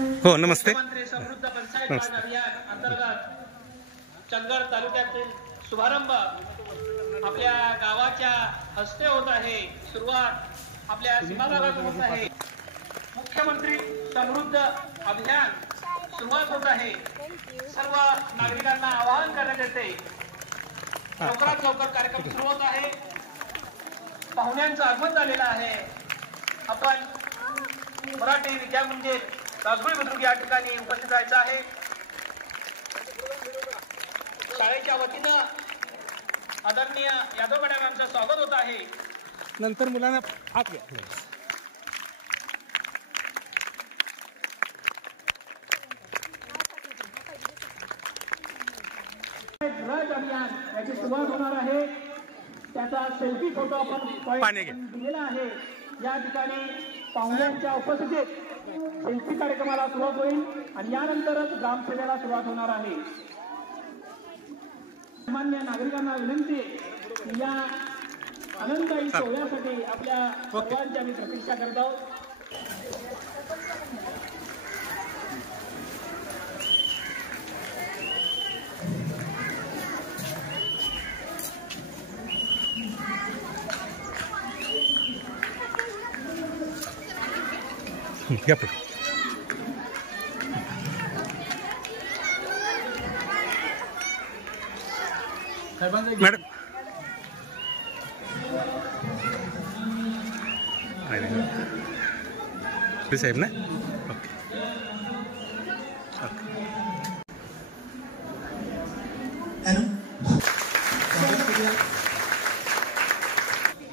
हो नमस्ते। मुख्यमंत्री समृद्ध पंचायत राज अभियान अंतर्गत चंदगड तालुक्यातील शुभारंभ आपल्या गावाच्या हस्ते होत आहे। सुरुवात आपल्या सीमाभागातून होत आहे। मुख्यमंत्री समृद्ध अभियान सुरुवात होत आहे। सर्व नागरिकांना आवाहन करण्यात येते लवकरात लवकर कार्यक्रम सुरू होत आहे। पाहुण्यांचं आगमन झालेलं आहे। आपण मराठी विद्या म्हणजे राजगुरू बुद्रुक या ठिकाणी उपस्थित राहायचं आहे। शाळेच्या वतीनं आदरणीय यादव मॅडम यांचं स्वागत होत आहे। नंतर मुलांना आत घ्या। राज अभियान याची सुरुवात होणार आहे। त्याचा सेल्फी फोटो आपण दिलेला आहे। या ठिकाणी पाहुण्यांच्या उपस्थितीत सेल्फी कार्यक्रमाला सुरुवात होईल आणि यानंतरच ग्रामसभेला सुरुवात होणार आहे। सामान्य नागरिकांना विनंती की या आनंददायी सोहळ्यासाठी आपल्या सर्वांची आम्ही प्रतीक्षा करत आहोत। मॅडम साहेब ना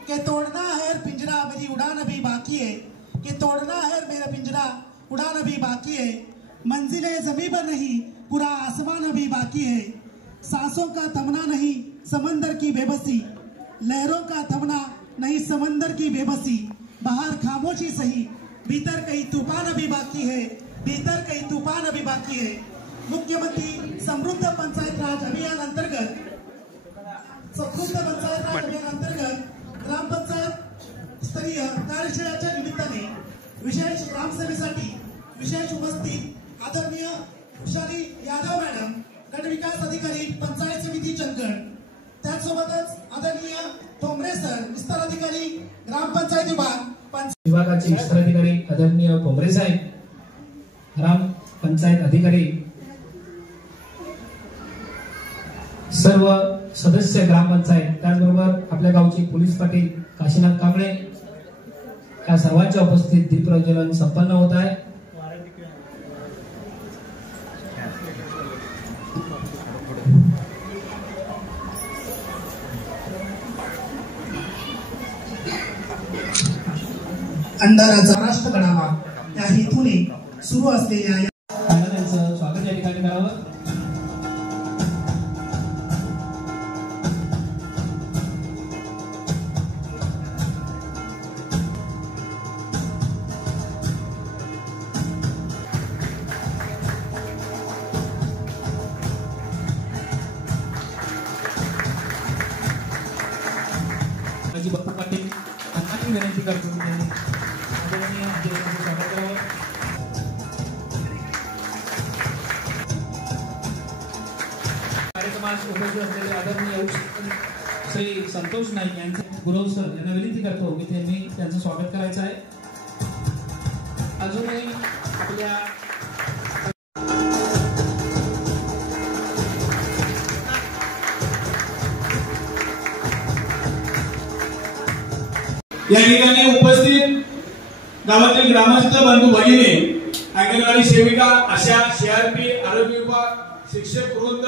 के तोड़ना है पिंजरा मेरी उड़ान अभी बाकी है। कि तोड़ना है मेरा पिंजरा उड़ान अभी बाकी है। मंजिलें ज़मीं पर नहीं पूरा आसमान अभी बाकी है। सांसों का थमना नहीं समंदर की बेबसी। लहरों का थमना नहीं समंदर की बेबसी। बाहर खामोशी सही भीतर कहीं तूफान अभी बाकी है। भीतर कहीं तूफान अभी बाकी है। मुख्यमंत्री समृद्ध पंचायत राज अभियान अंतर्गत ग्रामपंचायत स्तरीय कार्यशाळेच्या निमित्ताने विशेष ग्रामसभेसाठी विशेष उपस्थित आदरणीय उषाली यादव मॅडम गटविकास अधिकारी पंचायत समिती चंदगड, त्याचसोबतच आदरणीय ठोंबरे सर विस्तार अधिकारी ग्रामपंचायत विभागाचे विस्तार अधिकारी आदरणीय ठोंबरे साहेब, ग्राम पंचायत अधिकारी, सर्व सदस्य ग्रामपंचायत, त्याचबरोबर आपल्या गावचे पोलीस पाटील काशीनाथ कांबळे या सर्वांच्या उपस्थित दीप प्रज्वलन संपन्न होत आहे। अंधाराचा राष्ट्र घडावा या हेतूने सुरू असलेल्या त्यांचं स्वागत या ठिकाणी करावं। बापू पाटील यांना विनंती करतो कार्यक्रमात उपस्थित असलेले आदरणीय श्री संतोष नाईक यांचे गुरव सर यांना विनंती करतो की त्यांनी त्यांचं स्वागत करायचं आहे। अजूनही आपल्या या ठिकाणी उपस्थित गावातील ग्रामस्थ बंधू भगिनी, अंगणवाडी सेविका, आशा, सीआरपी, आरोग्य विभाग, शिक्षक वृंद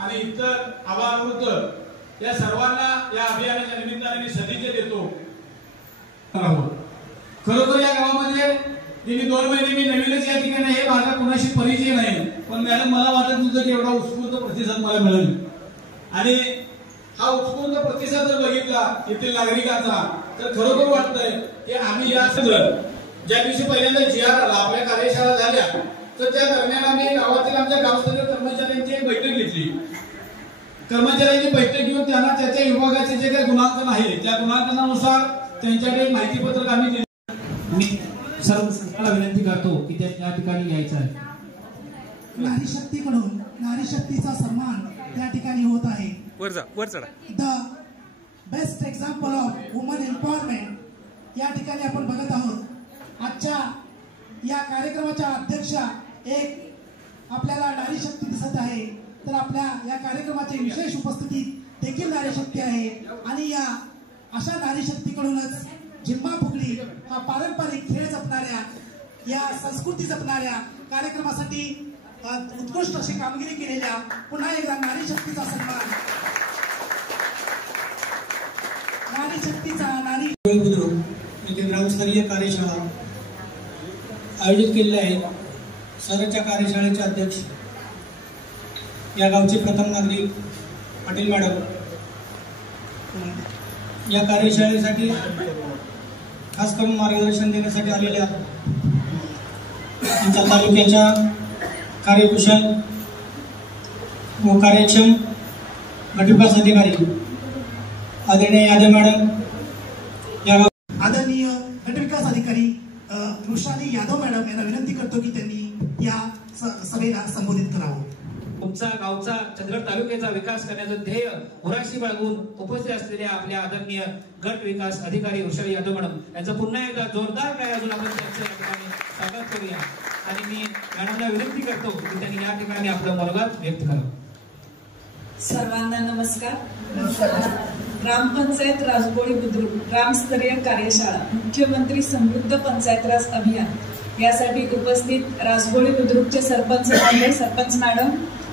आणि इतर आभारवृद्ध या सर्वांना या अभियानाच्या निमित्ताने मी सदिच्छा देतो। खरोखर या गावामध्ये गेली 2 महिने मी नवीनच या ठिकाणी हे माझा कोणाशी परिचय नाही, पण मॅडम मला वाटत होतं की एवढा उत्स्फूर्त प्रतिसाद मला मिळेल आणि हा उत्स्फूर्त प्रतिसाद जर बघितला येथील नागरिकांचा तर खरोखर वाटतंय की आम्ही या ज्या दिवशी पहिल्यांदा जीआर आला, आपल्या कार्यशाळा झाल्या, तर त्या दरम्यान आम्ही गावातील आमच्या गावस्तरीय कर्मचाऱ्यांची एक बैठक घेतली। कर्मचाऱ्यांची बैठक घेऊन त्यांना त्याच्या विभागाचे जे काही गुणांकन आहे त्या गुणांकनानुसार त्यांच्याकडे माहितीपत्रक आम्ही दिले। मी सर्व संस्थांना विनंती करतो की त्या या ठिकाणी यायचं आहे. नारी शक्तीकडून नारी शक्तीचा सन्मान या ठिकाणी होत आहे. वर जा, वर चढा. The best example of woman empowerment या ठिकाणी आपण बघत आहोत. आजच्या या कार्यक्रमाच्या अध्यक्षा एक आपल्याला नारी शक्ती दिसत आहे, तर आपल्या या कार्यक्रमाची विशेष उपस्थितीत देखील नारी शक्ती आहे. आणि या अशा नारी शक्तीकडूनच झिम्मा फुगडी हा पारंपरिक खेळ जपणाऱ्या, या संस्कृती जपणाऱ्या कार्यक्रमासाठी उत्कृष्ट अशी कामगिरी केलेल्या पुन्हा एकदा नारी शक्तीचा सन्मान. नारी शक्तीचा नारी बुद्रुक येथे ग्रामस्तरीय कार्यशाळा आयोजित केलेल्या आहेत. सदरच्या कार्यशाळेचे अध्यक्ष या गावचे प्रथम नागरिक पाटील मॅडम. या कार्यशाळेसाठी खास करून मार्गदर्शन देण्यासाठी आलेल्या आमच्या तालुक्याच्या कार्यकुशल व कार्यक्षम गटविकास अधिकारी आदरणीय यादव मॅडम, या आदरणीय गटविकास अधिकारी वृषाली यादव मॅडम यांना विनंती करतो की त्यांनी या सभेला संबोधित करावं. तुमचा गावचा चंदगड तालुक्याचा विकास करण्याचं ध्येय उराशी बाळगून उपस्थित असलेल्या आपल्या आदरणीय गट विकास अधिकारी वृषाली यादव मॅडम यांचं पुन्हा एकदा जोरदार काय अजून आपण त्यांचं या ठिकाणी स्वागत करूया. आणि मी मॅडमला विनंती करतो की त्यांनी या ठिकाणी आपलं मनोगत व्यक्त करावं. सर्वांना नमस्कार. ग्रामपंचायत राजगोळी बुद्रुक ग्रामस्तरीय कार्यशाळा मुख्यमंत्री समृद्ध पंचायत राज अभियान यासाठी उपस्थित राजगोळी बुद्रुकचे सरपंच महोदय, सरपंच मॅडम,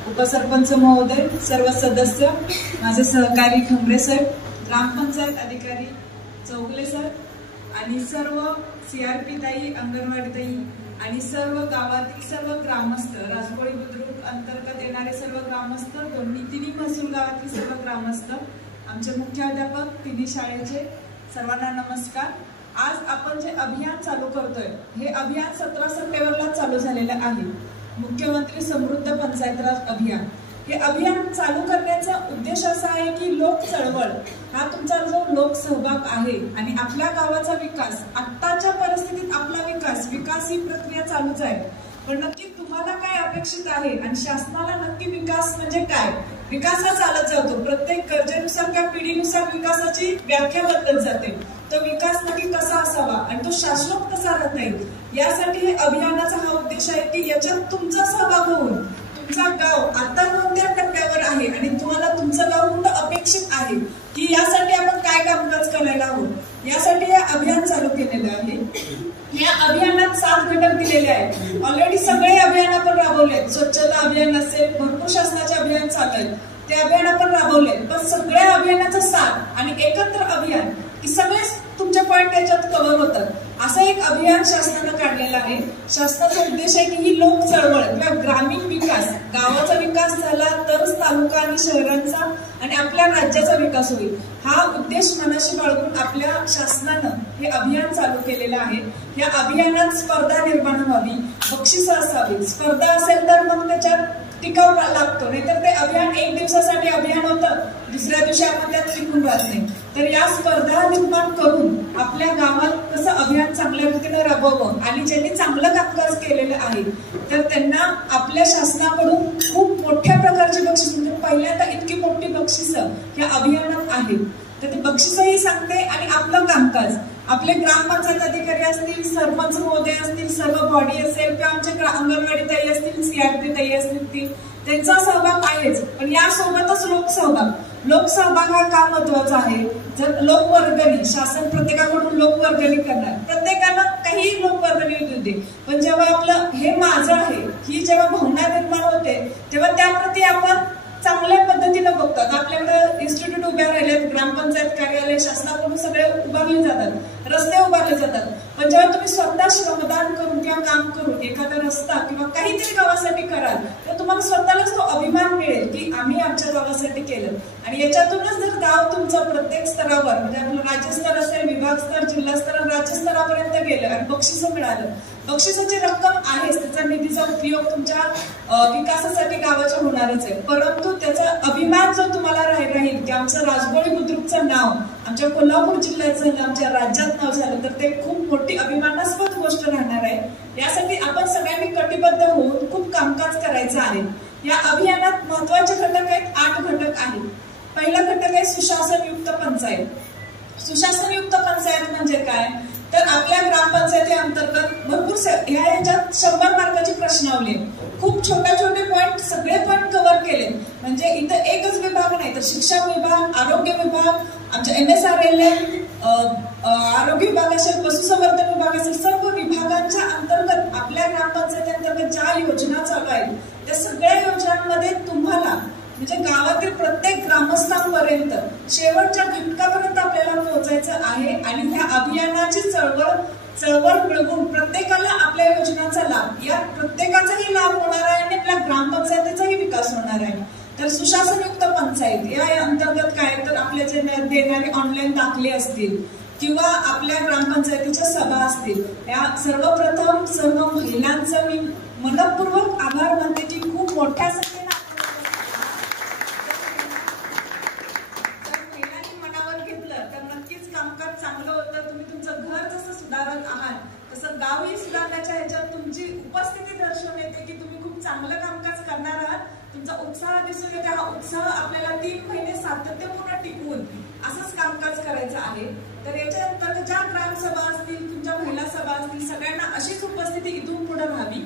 उपसरपंच महोदय, सर्व सदस्य, माझे सहकारी खंबरे सर, ग्रामपंचायत अधिकारी चौगले सर आणि सर्व CRP ताई, अंगणवाडी ताई आणि सर्व गावातील सर्व ग्रामस्थ, राजगोळी बुद्रुक अंतर्गत येणारे सर्व ग्रामस्थ, तिन्ही महसूल गावातील सर्व ग्रामस्थ, आमचे मुख्याध्यापक, तिन्ही शाळेचे सर्वांना नमस्कार. आज आपण जे अभियान चालू करतोय हे अभियान 17 सप्टेंबरला चालू झालेलं आहे. मुख्यमंत्री समृद्ध पंचायत राज अभियान. हे अभियान चालू करण्याचा उद्देश असा आहे की लोक चळवळ हा तुमचा जो लोक सहभाग आहे आणि आपल्या गावाचा विकास, आत्ताच्या परिस्थितीत आपला विकास ही प्रक्रिया चालूच आहे. पण नक्की तुम्हाला काय अपेक्षित आहे आणि शासनाला नक्की विकास म्हणजे काय, विकास हा चालत जातो. प्रत्येक गरजेनुसार किंवा पिढीनुसार विकासाची व्याख्या बदलत जाते. तो विकास नक्की कसा असावा आणि तो शाश्वत कसा राहता येईल, यासाठी हे अभियानाचा हा उद्देश आहे की याच्यात तुमचा सहभाग होऊन तुमचा गाव आता कोणत्या टप्प्यावर आहे आणि तुम्हाला तुमचं गाव कुठं अपेक्षित आहे की यासाठी आपण काय कामकाज करायला हवं, यासाठी हे अभियान चालू केलेलं आहे. या अभियानात 7 घटक दिलेले आहेत. ऑलरेडी सगळे अभियान आपण राबवले आहेत. स्वच्छता अभियान असेल, भरपूर शासनाचे अभियान चालू आहेत, ते अभियान आपण राबवले. पण सगळ्या अभियानाचा साथ आणि एकत्र अभियान की सगळे तुमचे पॉईंट याच्यात कव्हर होतात असं एक अभियान शासनानं काढलेलं आहे. शासनाचा उद्देश आहे की ही लोक चळवळ किंवा ग्रामीण विकास, गावाचा विकास झाला तरच तालुका आणि शहरांचा आणि आपल्या राज्याचा विकास होईल. हा उद्देश मनाशी बाळगून आपल्या शासनानं हे अभियान चालू केलेलं आहे. या अभियानात स्पर्धा निर्माण व्हावी, बक्षिसं असावी. स्पर्धा असेल तर मग त्याच्यात टिकाव लागतो, नाहीतर ते अभियान 1 दिवसासाठी अभियान होतं, दुसऱ्या दिवशी आपण त्यात टिकून राहत नाही. तर या स्पर्धा निर्माण करून आपल्या गावात कसं अभियान चांगल्या रीतीने राबवावं आणि ज्यांनी चांगलं कामकाज केलेलं आहे तर त्यांना आपल्या शासनाकडून खूप मोठ्या प्रकारची बक्षीस, म्हणजे पहिल्यांदा इतकी मोठी बक्षिसं या अभियानात आहेत. तर ती बक्षिसंही सांगते आणि आपलं कामकाज, आपले ग्रामपंचायत अधिकारी असतील, सरपंच महोदय असतील, सर्व बॉडी असेल किंवा आमचे अंगणवाडी ताई असतील, CRP ताई असतील, त्यांचा सहभाग आहेच. पण यासोबतच लोकसहभाग हा का महत्वाचा आहे. जर लोकवर्गणी, शासन प्रत्येकाकडून लोकवर्गणी करणार, प्रत्येकानं काही लोकवर्गणी देऊ दे, पण जेव्हा आपलं हे माझं आहे ही जेव्हा भावना निर्माण होते तेव्हा त्याप्रती आपण चांगल्या पद्धतीनं बघतात. आपल्याकडे इन्स्टिट्यूट उभ्या राहिलेत, ग्रामपंचायत कार्यालय शासनाकडून सगळे उभारले जातात, रस्ते उभारले जातात. पण जेव्हा तुम्ही स्वतः श्रमदान करून किंवा काम करून एखादा रस्ता किंवा काहीतरी गावासाठी कराल तर तुम्हाला स्वतःलाच तो अभिमान मिळेल की आम्ही आमच्या गावासाठी केलं. आणि याच्यातूनच जर गाव तुमचं प्रत्येक स्तरावर, म्हणजे आपलं राज्यस्तर असेल, विभाग स्तर, जिल्हा स्तर, राज्यस्तरापर्यंत गेलं आणि बक्षिसं मिळालं बक्षिसाची रक्कम आहेच, त्याचा निधीचा उपयोग तुमच्या विकासासाठी गावाच्या होणारच आहे, परंतु त्याचा अभिमान जो तुम्हाला राहील की आमचं राजगोळी बुद्रुकचं नाव आमच्या कोल्हापूर जिल्ह्याचं, आमच्या राज्यात नाव झालं, तर ते खूप मोठी अभिमानास्पद गोष्ट राहणार आहे. यासाठी आपण सगळ्यांनी कटिबद्ध होऊन खूप कामकाज करायचं आहे. या अभियानात महत्वाचे घटक आहेत, 8 घटक आहेत. पहिला घटक आहे सुशासनयुक्त पंचायत. सुशासनयुक्त पंचायत म्हणजे काय, तर आपल्या ग्रामपंचायती अंतर्गत भरपूर ह्याच्यात 100 मार्काची प्रश्नावली, खूप छोटे पॉईंट सगळे पॉईंट कव्हर केले. म्हणजे इथं एकच विभाग नाही तर शिक्षण विभाग, आरोग्य विभाग, आमच्या MSRLM, आरोग्य विभाग असेल, पशुसंवर्धन विभाग असेल, सर्व विभागांच्या अंतर्गत आपल्या ग्रामपंचायती अंतर्गत ज्या योजना चालू आहेत त्या सगळ्या योजनांमध्ये तुम्हाला म्हणजे गावातील प्रत्येक ग्रामस्थांपर्यंत शेवटच्या घटकापर्यंत आपल्याला पोहोचायचं आहे. आणि ह्या अभियानाची चळवळ मिळवून प्रत्येकाला आपल्या योजनांचा लाभ, या प्रत्येकाचाही लाभ होणार आहे आणि आपल्या ग्रामपंचायतीचाही विकास होणार आहे. तर सुशासनयुक्त पंचायत या अंतर्गत काय, तर आपले जे देणारे ऑनलाईन दाखले असतील किंवा आपल्या ग्रामपंचायतीच्या सभा असतील, या सर्वप्रथम सर्व महिलांचं मी मनपूर्वक आभार मानते की खूप मोठ्या संख्येने चांगलं होतं. तुम्ही तुमचं घर जसं सुधारत आहात तसं गावही सुधारण्याच्या ह्याच्यात तुमची उपस्थिती दर्शवून येते की तुम्ही खूप चांगलं कामकाज करणार आहात. तुमचा उत्साह दिसून येते. हा उत्साह आपल्याला 3 महिने सातत्यपूर्ण टिकवून असंच कामकाज करायचं आहे. तर याच्या अंतर्गत ज्या ग्रामसभा असतील, तुमच्या महिला सभा असतील, सगळ्यांना अशीच उपस्थिती इथून पुढे व्हावी.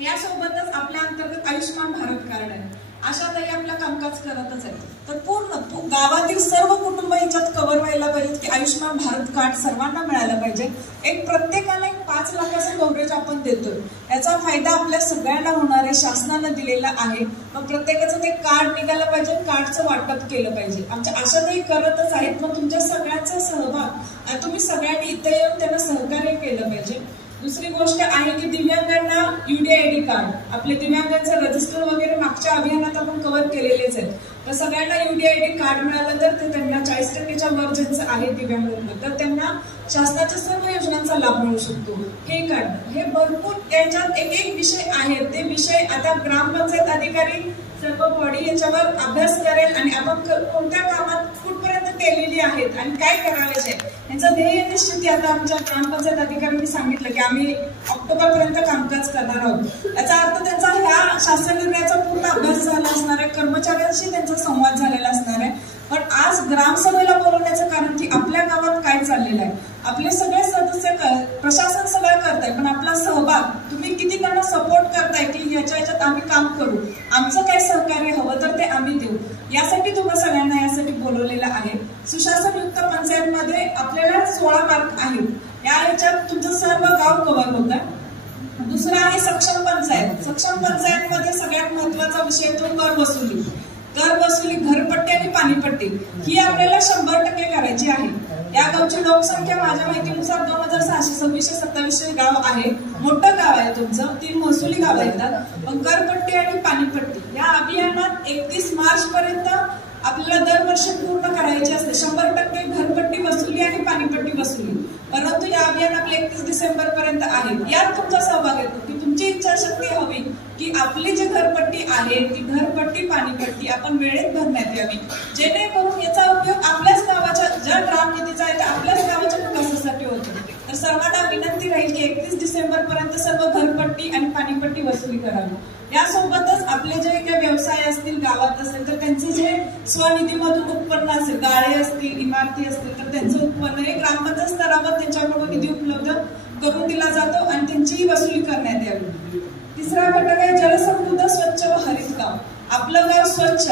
यासोबतच आपल्या अंतर्गत आयुष्यमान भारत कार्ड आहे, आशाताई आपला कामकाज करतच आहे. तर पूर्ण गावातील सर्व कुटुंब याच्यात कव्हर व्हायला पाहिजे की आयुष्यमान भारत कार्ड सर्वांना मिळायला पाहिजे. एक प्रत्येकाला 5 लाखाचं कव्हरेज आपण देतोय, याचा फायदा आपल्या सगळ्यांना होणार आहे, शासनानं दिलेला आहे. मग प्रत्येकाचं ते कार्ड निघायला पाहिजे, कार्डचं वाटप केलं पाहिजे. आमच्या आशाताई करतच आहेत. मग तुमच्या सगळ्यांचा सहभाग तुम्ही सगळ्यांनी इथे येऊन त्यांना सहकार्य केलं पाहिजे. दुसरी गोष्ट आहे की दिव्यांगांना UDID कार्ड, आपले दिव्यांगांचं रजिस्टर वगैरे मागच्या अभियानात आपण कव्हर केलेलेच आहे. तर सगळ्यांना UDID कार्ड मिळालं तर ते त्यांना 40% वर ज्यांचं आहे दिव्यांगांना, तर त्यांना शासनाच्या सर्व योजनांचा लाभ मिळू शकतो. हे कार्ड, हे भरपूर त्याच्यात एक विषय आहेत. ते विषय आता ग्रामपंचायत अधिकारी सर्व बॉडी याच्यावर अभ्यास करेल आणि आपण कोणत्या कामात कुठपर्यंत केलेली आहेत आणि काय करायचे यांचं ध्येय निश्चित आता आमच्या ग्रामपंचायत अधिकाऱ्यांनी सांगितलं की आम्ही ऑक्टोबरपर्यंत कामकाज करणार आहोत. याचा अर्थ त्यांचा ह्या शासन निर्णयाचा पूर्ण अभ्यास झाला असणार आहे, कर्मचाऱ्यांशी त्यांचा संवाद झालेला असणार आहे. पण आज ग्रामसभेला बोलवण्याचं कारण की आपल्या गावात काय चाललेलं आहे, आपले सगळे सदस्य प्रशासन सगळं करताय, पण आपला सहभाग तुम्ही किती त्यांना सपोर्ट करताय की ह्याच्यात आम्ही काम करू, आमचं काय सहकार्य हवं तर ते आम्ही देऊ, यासाठी तुम्हाला सगळ्यांना यासाठी बोलवलेलं आहे. सुशासनयुक्त पंचायतमध्ये आपल्याला 16 मार्क आहेत. या ह्याच्यात तुमचं सर्व गाव कव्हर होतं. दुसरं आहे सक्षम पंचायत. सक्षम पंचायतमध्ये सगळ्यात महत्वाचा विषय तो कर वसुली. कर वसुली, घरपट्टी आणि पाणीपट्टी ही आपल्याला 100% करायची आहे. या गावची लोकसंख्या माझ्या माहितीनुसार 2626-27 गाव आहे. मोठं गाव आहे तुमचं, 3 महसुली गाव येतात. मग घरपट्टी आणि पाणीपट्टी या अभियानात 31 मार्च पर्यंत आपल्याला दरवर्षी पूर्ण करायची असते. 100% घरपट्टी वसुली आणि पाणीपट्टी वसुली. परंतु या अभियान आपले 31 डिसेंबर पर्यंत आहे. यात तुमचा सहभाग येतो की तुमची इच्छाशक्ती हवी की आपली जी घरपट्टी आहे ती घरपट्टी पाणीपट्टी आपण वेळेत भरण्यात यावी, जेणेकरून याचा उपयोग आपल्याच गावाच्या ज्या ग्रामनिधीचा आहे आपल्याच गावाच्या विकासासाठी होतो. तर सर्वांना विनंती राहील की 31 डिसेंबर पर्यंत सर्व घरपट्टी आणि पाणीपट्टी वसुली करावी. यासोबतच आपले जे काही व्यवसाय असतील गावात असेल तर त्यांचे जे स्वनिधीमधून उत्पन्न असेल, गाळे असतील, इमारती असतील, तर त्यांचं उत्पन्न हे ग्रामपंचायत स्तरावर त्यांच्याकडून निधी उपलब्ध करून दिला जातो आणि त्यांचीही वसुली करण्यात यावी. तिसरा घटक आहे जलसमृद्ध, स्वच्छ व हरित गाव. आपलं गाव स्वच्छ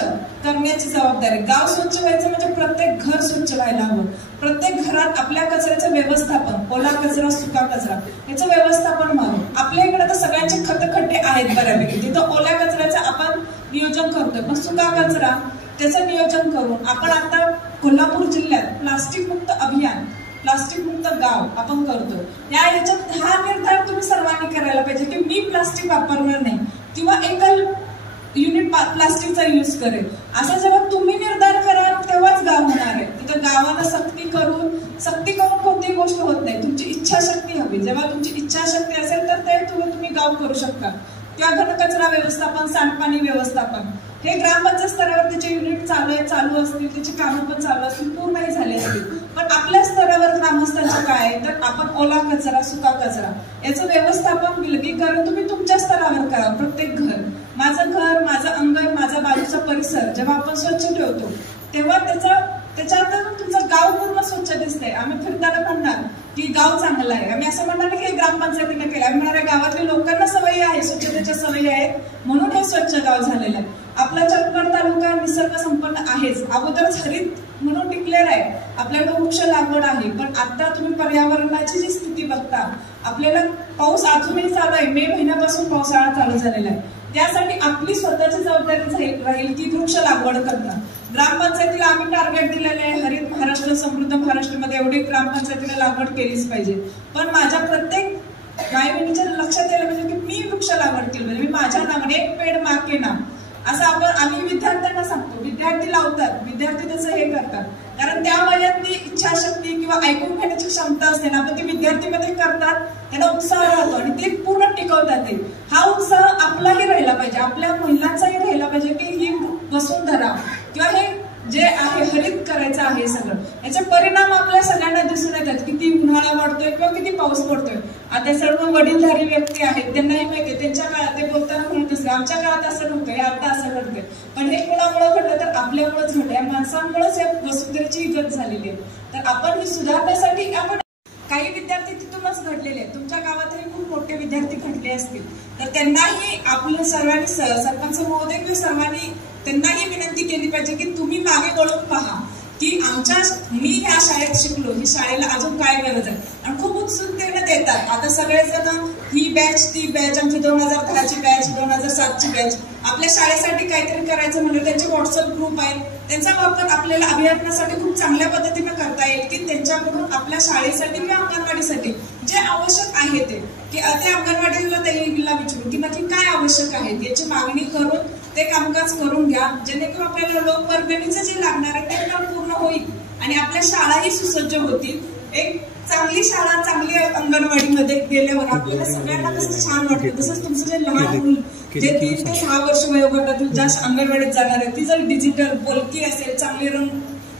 करण्याची जबाबदारी. गाव स्वच्छ व्हायचं म्हणजे प्रत्येक घर स्वच्छ व्हायला हवं. प्रत्येक घरात आपल्या कचऱ्याचं व्यवस्थापन, ओला कचरा, सुका कचरा याचं व्यवस्थापन व्हावं. आपल्या इकडे तर सगळ्यांचे खड्डे आहेत बऱ्यापैकी, तिथं ओल्या कचऱ्याचं आपण नियोजन करतोय, पण सुका कचरा त्याचं नियोजन करून आपण आता कोल्हापूर जिल्ह्यात प्लास्टिक मुक्त अभियान, प्लास्टिक मुक्त गाव आपण करतो. या याच्यात हा निर्धार तुम्ही सर्वांनी करायला पाहिजे की मी प्लास्टिक वापरणार नाही किंवा एकल युनिट प्लास्टिकचा यूज करेल. असं जेव्हा तुम्ही निर्धार कराल तेव्हाच गाव होणार आहे. तिथं गावाला सक्ती करून सक्ती करून कोणतीही गोष्ट होत नाही. तुमची इच्छाशक्ती हवी. जेव्हा तुमची इच्छाशक्ती असेल तर ते तुम्ही गाव करू शकता. किंवा घनकचरा व्यवस्थापन, सांडपाणी व्यवस्थापन, हे ग्रामपंचायत स्तरावर त्याचे युनिट चालू असतील, त्याची कामं पण चालू असतील, पूर्णही झाले असतील. पण आपल्या स्तरावर ग्रामस्थांचं काय आहे तर आपण ओला कचरा, सुका कचरा याचं व्यवस्थापन, विलगीकरण तुम्ही तुमच्या स्तरावर करा. प्रत्येक घर, माझं घर, माझं अंगण, माझा बाजूचा परिसर जेव्हा आपण स्वच्छ ठेवतो तेव्हा त्याच्यात तुमचं गाव पूर्ण स्वच्छ दिसतंय. आम्ही फिरताना म्हणणार की गाव चांगलं आहे. आम्ही असं म्हणणार की हे ग्रामपंचायतीने केलं. आम्ही म्हणणार गावातल्या लोकांना सवयी आहे, स्वच्छतेच्या सवयी आहेत म्हणून हे स्वच्छ गाव झालेलं आहे. आपला चंदगड तालुका निसर्ग संपन्न आहेच. अगोदरच हरित म्हणून डिक्लेअर आहे. आपल्याला वृक्ष लागवड आहे. पण आता तुम्ही पर्यावरणाची जी स्थिती बघता, आपल्याला पाऊस अजूनही चालू आहे. मे महिन्यापासून पावसाळा चालू झालेला आहे. त्यासाठी आपली स्वतःची जबाबदारी राहील की वृक्ष लागवड करणं. ग्रामपंचायतीला आम्ही टार्गेट दिलेलं आहे, हरित महाराष्ट्र, समृद्ध महाराष्ट्रामध्ये एवढी ग्रामपंचायतीला लागवड केलीच पाहिजे. पण माझ्या प्रत्येक मायबहिणीच्या लक्षात यायला पाहिजे की मी वृक्ष लागवड केली पाहिजे. मी माझ्या नावाने, एक पेड मा के नाम, असं आम्ही विद्यार्थ्यांना सांगतो. विद्यार्थी लावतात, विद्यार्थी त्याचं हे करतात, कारण त्या वयातली इच्छाशक्ती किंवा ऐकून घेण्याची क्षमता असते ना, पण ते विद्यार्थीमध्ये करतात, त्यांना उत्साह राहतो आणि ते पूर्ण टिकवतात. ते हा उत्साह आपलाही राहिला पाहिजे, आपल्या महिलांचाही राहिला पाहिजे की ही वसुंधरा किंवा हे जे आहे हरित करायचं आहे सगळं, याचे परिणाम आपल्या सगळ्यांना दिसून येतात. किती उन्हाळा वाढतोय किंवा किती पाऊस पडतोय. आता सर्व वडीलधारी व्यक्ती आहेत, त्यांनाही माहिती, त्यांच्या काळात ते बोलताना म्हणत असते आमच्या काळात असं नव्हतं, हे आता असं घडतंय. पण हे कोणामुळे घडलं तर आपल्यामुळेच घडलं. या माणसांमुळेच या वसुंधरेची गत झालेली आहे. तर आपण ही सुधारण्यासाठी आपण काही विद्यार्थी तिथूनच घडलेले आहेत. तुमच्या गावातही खूप मोठे विद्यार्थी घडले असतील तर त्यांनाही आपल्या सर्वांनी, सरपंच महोदय किंवा सर्वांनी त्यांनाही विनंती केली पाहिजे की तुम्ही मागे वळून पहा की मी ह्या शाळेत शिकलो, ही शाळेला अजून काय गरज आहे. आणि खूप उत्सुकतेने देतात. आता सगळेजण ही बॅच, ती बॅच, आमची 2010ची बॅच, 2007ची बॅच, आपल्या शाळेसाठी काहीतरी करायचं म्हणजे त्यांचे व्हॉट्सअप ग्रुप आहेत, त्यांचा वापर आपल्याला अभियानासाठी खूप चांगल्या पद्धतीने करता येईल की त्यांच्याकडून आपल्या शाळेसाठी किंवा अंगणवाडीसाठी जे आवश्यक आहे ते त्या अंगणवाडीला त्यांना विचारू की नक्की काय आवश्यक आहे याची मागणी करून ते कामकाज करून घ्या, जेणेकरून आपल्याला लोकवर्गणीचं जे लागणार आहे ते काम पूर्ण होईल आणि आपल्या शाळाही सुसज्ज होतील. एक चांगली शाळा, चांगली अंगणवाडीमध्ये गेल्यावर आपल्याला सगळ्यांना कसं छान वाटतं. तसंच तुमचं जे लहान मुल जे 3 ते 6 वर्ष वयोगटातील ज्या अंगणवाडीत जाणार आहे ती जर डिजिटल बोलकी असेल, चांगली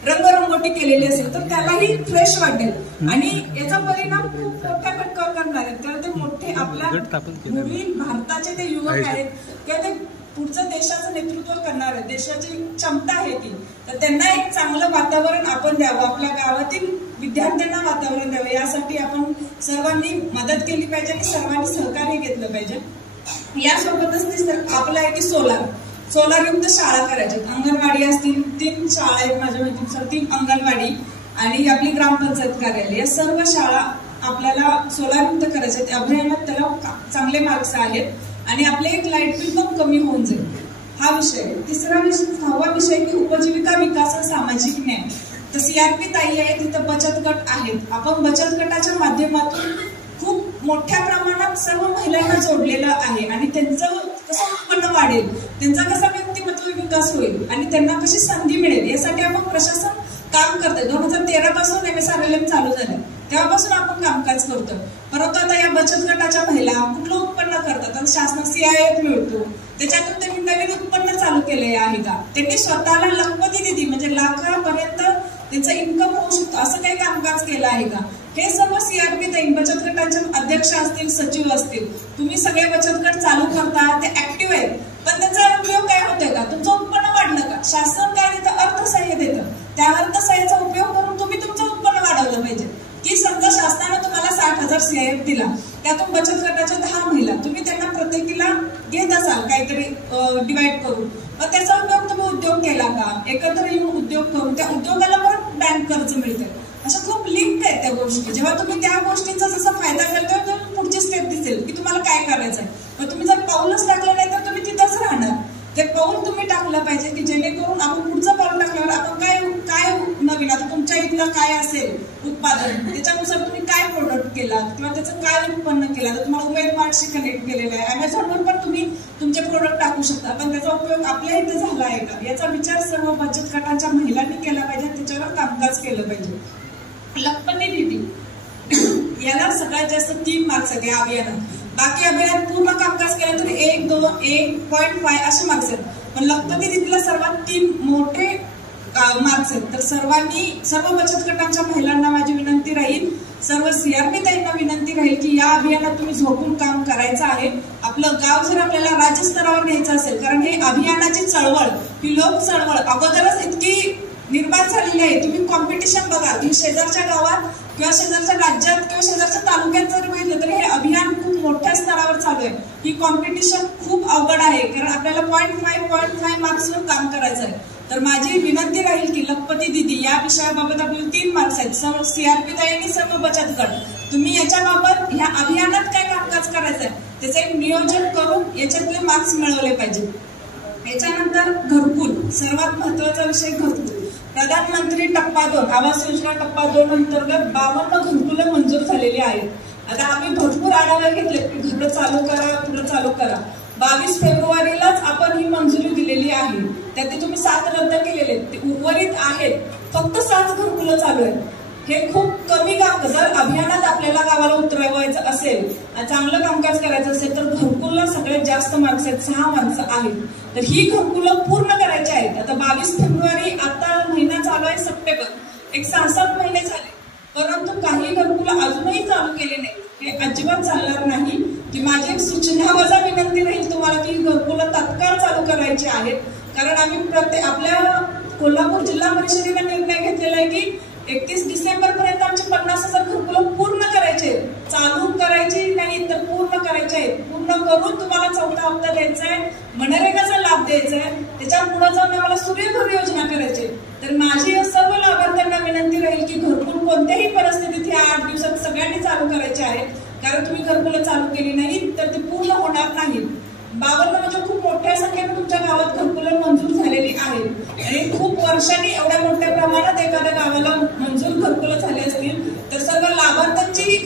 रंगरंगोटी केलेली असेल तर त्यालाही फ्रेश वाटेल आणि याचा परिणाम खूप मोठ्या घटकावर करणार आहे. तर ते मोठे आपल्या मुली, भारताचे ते युवक आहेत किंवा ते पुढचं देशाचं नेतृत्व करणार आहे, देशाची क्षमता आहे ती, तर त्यांना एक चांगलं वातावरण आपण द्यावं, आपल्या गावातील विद्यार्थ्यांना वातावरण द्यावं. यासाठी आपण सर्वांनी मदत केली पाहिजे आणि सर्वांनी सहकार्य घेतलं पाहिजे. यासोबतच आपलं आहे की सोलारयुक्त शाळा करायच्या. अंगणवाडी असतील, 3 शाळा आहेत माझ्या माहितीनुसार, 3 अंगणवाडी आणि आपली ग्रामपंचायत कार्यालय, या सर्व शाळा आपल्याला सोलारयुक्त करायच्या. त्या अभियानात त्याला चांगले मार्क्स आहेत आणि आपले एक लाईट बिल पण कमी होऊन जाईल. हा विषय. 6वा विषय की उपजीविका विकास आणि सामाजिक न्याय. तर CRP ताई आहे, तिथं बचत गट आहेत. आपण बचत गटाच्या माध्यमातून खूप मोठ्या प्रमाणात सर्व महिलांना जोडलेलं आहे आणि त्यांचं कसं उत्पन्न वाढेल, त्यांचा कसा व्यक्तिमत्व विकास होईल आणि त्यांना कशी संधी मिळेल यासाठी आपण प्रशासन काम करतोय. 2013 पासून MSRLM चालू झालं, तेव्हापासून आपण कामकाज करतो. परंतु आता या बचत गटाच्या महिला कुठलं उत्पन्न करतात आणि शासन CIF मिळतो त्याच्यातून त्यांनी नवीन उत्पन्न चालू केले आहे का, त्यांनी स्वतःला लखपती निधी म्हणजे लाखापर्यंत त्यांचं इन्कम होऊ शकतो असं काही कामकाज केलं आहे का, हे सर्व CRP ताई, बचत गटाचे अध्यक्ष असतील, सचिव असतील, तुम्ही सगळे बचत गट चालू करता, ते ऍक्टिव्ह आहेत, पण त्याचा उपयोग काय होतोय का, तुमचं उत्पन्न वाढलं का, शासन काय देतं, अर्थसहाय्य देतं, त्या अर्थसहाय्याचा उपयोग करून तुम्ही तुमचं उत्पन्न वाढवलं पाहिजे. की समजा शासनानं तुम्हाला 60,000 CIF दिला, त्यातून बचत गटाच्या 10 महिला, तुम्ही त्यांना प्रत्येकीला घेत असाल काहीतरी डिवाइड करून, मग त्याचा उपयोग तुम्ही उद्योग केला का, एकत्र येऊन उद्योग करून त्या उद्योगाला परत बँक कर्ज मिळते. अशा खूप लिंक आहेत त्या गोष्टी. जेव्हा तुम्ही त्या गोष्टींचा जसा फायदा घ्याल तेव्हा पुढची स्टेप दिसेल की तुम्हाला काय करायचंय. मग तुम्ही जर पाऊलच टाकलं नाही तर तुम्ही तिथंच राहणार. ते पाऊल तुम्ही टाकलं पाहिजे की जेणेकरून आपण पुढचं पाऊल टाकल्यावर आपण काय नवीन, आता तुमच्या इथलं काय असेल उत्पादन, त्याच्यानुसार तुम्ही काय प्रोडक्ट केलात किंवा त्याचं काय उत्पन्न केलं, तर तुम्हाला उमेद मार्टशी कनेक्ट केलेलं आहे, Amazonवर पण तुम्ही तुमचे प्रोडक्ट टाकू शकता, पण त्याचा उपयोग आपल्या इथे झाला आहे का याचा विचार सर्व बचत गटांच्या महिलांनी केला पाहिजे, त्याच्यावर कामकाज केलं पाहिजे. लखपती दीदी याला सगळ्यात जास्त 3 मार्क्स आहेत या अभियानात. बाकी अभियान पूर्ण कामकाज केलं तर 1, 2, 1.5 असे मार्क्स आहेत. पण लखपती दीदीला सर्वात 3 मोठे मार्क्स आहेत. तर सर्व बचत गटांच्या महिलांना माझी विनंती राहील, सर्व सीआरपी ताईंना विनंती राहील की या अभियानात तुम्ही झोपून काम करायचं आहे. आपलं गाव जर आपल्याला राज्यस्तरावर न्यायचं असेल, कारण हे अभियानाची चळवळ, ही लोक चळवळ अगोदरच इतकी निर्माण झालेली आहे. तुम्ही कॉम्पिटिशन बघा, तुम्ही शेजारच्या गावात किंवा शेजारच्या राज्यात किंवा शेजारच्या तालुक्यात जर बघितलं तर हे अभियान खूप मोठ्या स्तरावर चालू आहे. ही कॉम्पिटिशन खूप अवघड आहे, कारण आपल्याला 0.5 मार्क्सवर काम करायचं आहे. तर माझी विनंती राहील की लखपती दीदी या विषयाबाबत आपल्याला 3 मार्क्स आहेत. सर्व सीआरपी ताईंनी सर्व बचत गट तुम्ही याच्याबाबत ह्या अभियानात काय कामकाज करायचं आहे त्याचं एक नियोजन करून याच्यातले मार्क्स मिळवले पाहिजे. याच्यानंतर घरकुल, सर्वात महत्वाचा विषय घरकुल. प्रधानमंत्री टप्पा 2 आवास योजना टप्पा 2 अंतर्गत 52 घरकुलं मंजूर झालेली आहेत. आता आम्ही भरपूर आढावा घेतले की घरं चालू करा, पुढे चालू करा. 22 फेब्रुवारीलाच आपण ही मंजुरी दिलेली आहे. त्यातले तुम्ही 7 रद्द केलेले, ते उर्वरित आहेत. फक्त 7 घरकुलं चालू आहेत. हे खूप कमी काम. जर अभियानात आपल्याला गावाला उतरवायचं असेल, चांगलं कामकाज करायचं असेल तर घरकुलला सगळ्यात जास्त मार्क्स आहेत, 6 मार्क्स आहेत. तर ही घरकुलं पूर्ण करायची आहेत. आता 22 फेब्रुवारी आता महिना चालू आहे सप्टेंबर, एक 6-7 महिने झाले, परंतु काही घरकुलं अजूनही चालू केले नाही. हे अजिबात चालणार नाही. की माझी एक सूचना वजा विनंती राहील तुम्हाला की घरकुलं तात्काळ चालू करायची आहेत. कारण आम्ही आपल्या कोल्हापूर जिल्हा परिषदेने निर्णय घेतलेला आहे की 31 डिसेंबर पर्यंत आमचे 50,000 घरकुलं पूर्ण करायचे, चालू करायची नाही तर पूर्ण करायचे आहेत. पूर्ण करून तुम्हाला 4था हप्ता द्यायचा आहे, मनरेगाचा लाभ द्यायचा आहे. त्याच्या पुढे जाऊन आम्हाला सूर्यघर योजना करायची. तर माझी सर्व लाभार्थ्यांना विनंती राहील की घरकुल कोणत्याही परिस्थितीत या 8 दिवसात सगळ्यांनी चालू करायचे आहेत. कारण तुम्ही घरकुलं चालू केली नाही तर ते पूर्ण होणार नाहीत. 52 म्हणजे खूप मोठ्या संख्येने तुमच्या गावात घरकुलं मंजूर झालेली आहेत आणि खूप वर्षांनी एवढ्या मोठ्या प्रमाणात एखाद्या गावाला मंजूर घरकुलं झाली असतील तर सर्व लाभार्थ्यांची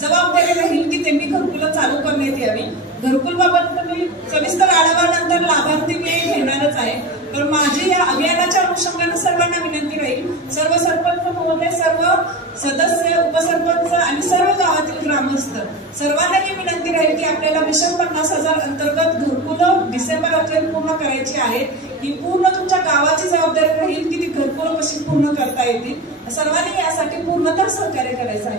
जबाबदारी राहील की त्यांनी घरकुलं चालू करण्यात यावी. घरकुल बाबत तुम्ही सविस्तर आढावानंतर लाभार्थी मी घेणारच आहे. तर माझी या अभियानाच्या अनुषंगाने सर्वांना विनंती राहील, सर्व सरपंच महोदय, सर्व सदस्य, उपसरपंच आणि सर्व गावातील ग्रामस्थ सर्वांनाही विनंती राहील की आपल्याला मिशन 50,000 अंतर्गत घरकुलं डिसेंबर अखेर पूर्ण करायची आहेत. ही पूर्ण तुमच्या गावाची जबाबदारी राहील की ती घरकुलं कशी पूर्ण करता येतील. सर्वांनी यासाठी पूर्णतः सहकार्य करायचं आहे.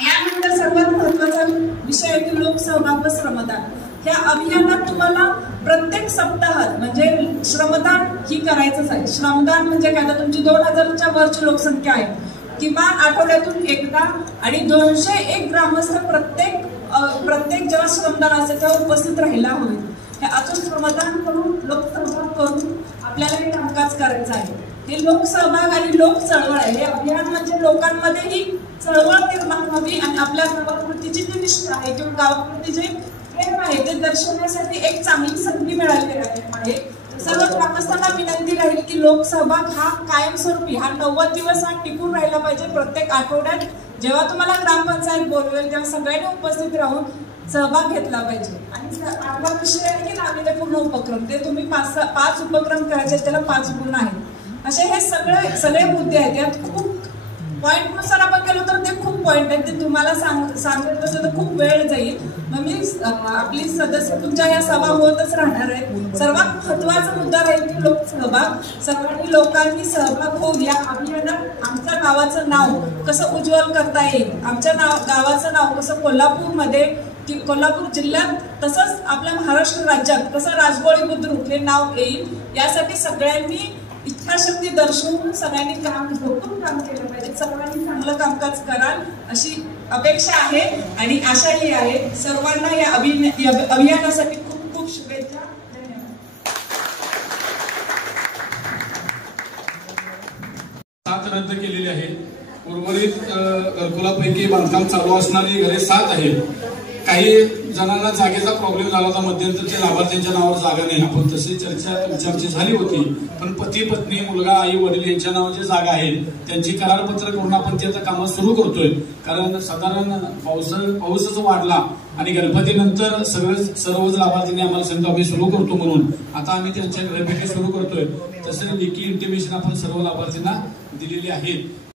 यानंतर सर्वात महत्वाचा विषय आहे की लोकसहभाग व श्रमदान. या अभियानात तुम्हाला प्रत्येक सप्ताहात म्हणजे श्रमदान ही करायचंच आहे. श्रमदान म्हणजे काय, आता तुमची 2000च्या वरची लोकसंख्या आहे, किमान आठवड्यातून एकदा आणि 201 ग्रामस्थ प्रत्येक जेव्हा श्रमदान असेल तेव्हा उपस्थित राहायला हवे. हे अचूक श्रमदान करून लोकसहभाग करून आपल्याला हे कामकाज करायचं आहे. हे लोकसहभाग आणि लोक चळवळ आहे. हे अभियान म्हणजे लोकांमध्ये ही चळवळ निर्माण व्हावी आणि आपल्या गावाप्रतीची जी निष्ठा आहे किंवा गावाप्रती जे प्रेम आहे ते दर्शवण्यासाठी एक चांगली संधी मिळालेली आहे. सर्व ग्रामस्थांना विनंती राहील की लोकसहभाग हा कायमस्वरूपी, हा 90 दिवस हा टिकून राहिला पाहिजे. प्रत्येक आठवड्यात जेव्हा तुम्हाला ग्रामपंचायत बोलवेल तेव्हा सगळ्यांनी उपस्थित राहून सहभाग घेतला पाहिजे. आणि आपला विषय आहे की नाविन्यपूर्ण उपक्रम, ते तुम्ही 5 उपक्रम करायचे, त्याला 5 गुण आहेत. असे हे सगळे मुद्दे आहेत. यात खूप पॉईंटनुसार आपण केलो तर ते खूप पॉईंट आहेत, ते तुम्हाला सांगितलं तर खूप वेळ जाईल. मग मी आपली सदस्य तुमच्या या सभा होतच राहणार आहे. सर्वात महत्वाचा मुद्दा राहील की लोकसहभाग. सर्वांनी लोकांनी सहभाग होऊन या अभियानात आमच्या गावाचं नाव कसं उज्ज्वल करता येईल, आमच्या गावाचं नाव कसं कोल्हापूर जिल्ह्यात तसंच आपल्या महाराष्ट्र राज्यात कसं राजगोळी बुद्रुक हे नाव येईल, यासाठी सगळ्यांनी इच्छाशक्ती दर्शवून सगळ्यांनी भरपूर काम केलं पाहिजे. सर्वांनी चांगलं कामकाज कराल अशी अपेक्षा आहे आणि आशाही आहे. सर्वांना या अभियानासाठी खूप खूप शुभेच्छा. धन्यवाद. 7 रद्द केलेले आहेत. उर्वरित घरकुलापैकी बांधकाम चालू असणारी घरे 7 आहेत. काही जणांना जागेचा प्रॉब्लेम झाला होता, मध्यंतरच्या लाभार्थ्यांच्या नावावर जागा नाही. आपण तशी चर्चा आमची झाली होती, पण पती पत्नी, मुलगा, आई वडील यांच्या नावाची जागा आहे, त्यांची करारपत्र करून आपण ते आता कामं सुरू करतोय. कारण साधारण पाऊसच वाढला आणि गणपतीनंतर सर्वच लाभार्थींनी आम्हाला सांगितलं आम्ही सुरू करतो म्हणून आता आम्ही त्यांच्या घरपैकी सुरू करतोय. तसं लेखी इंटिमेशन आपण सर्व लाभार्थींना दिलेली आहे.